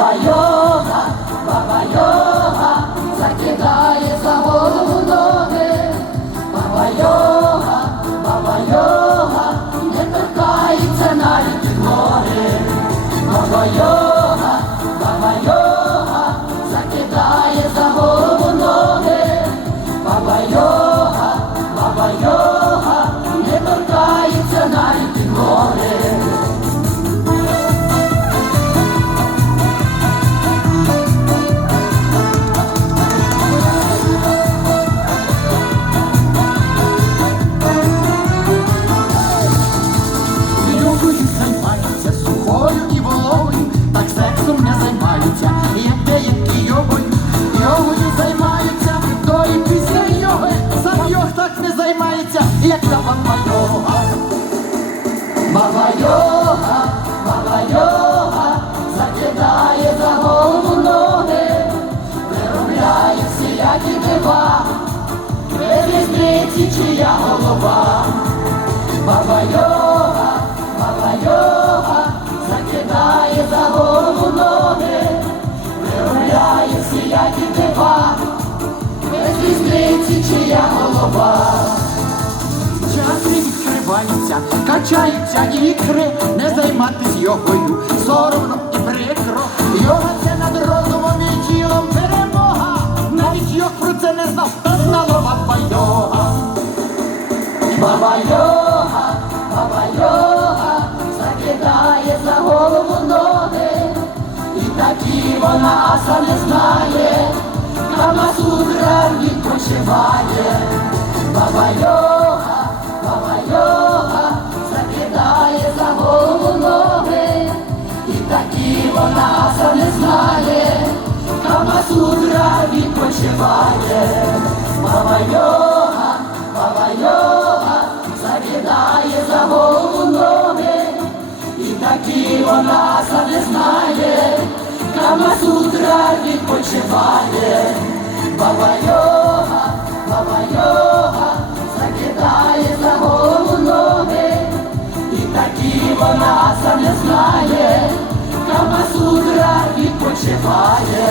Баба Йога, баба Йога, закидає за голову ноги. Баба Йога, не торкається навіть підлоги. Баба Йога, баба Йога, та баба йога. Баба Йога, баба Йога, закидає за голову ноги, виробляє всілякі дива, без різниці чия голова. Баба Йога, баба Йога, закидає за голову ноги, виробляє всілякі дива, без різниці чия голова. Відкриваються, качаються ікри, не займатись йогою, соромно і прикро. Йога це над розумом і тілом перемога. Навіть йог про це не знав, та знала баба йога. Баба Йога, баба Йога, закидає за голову ноги, і такі вона аса не знає, Камасудра відпочиває. Баба Йога, аса не знає, відпочиває. Баба Йога, баба Йога, закидає за голову ноги, і такі вона не знає, Камасудра відпочиває. Баба Йога, баба Йога, закидає за голову ноги, і такі вона не знає, там без відпочиває.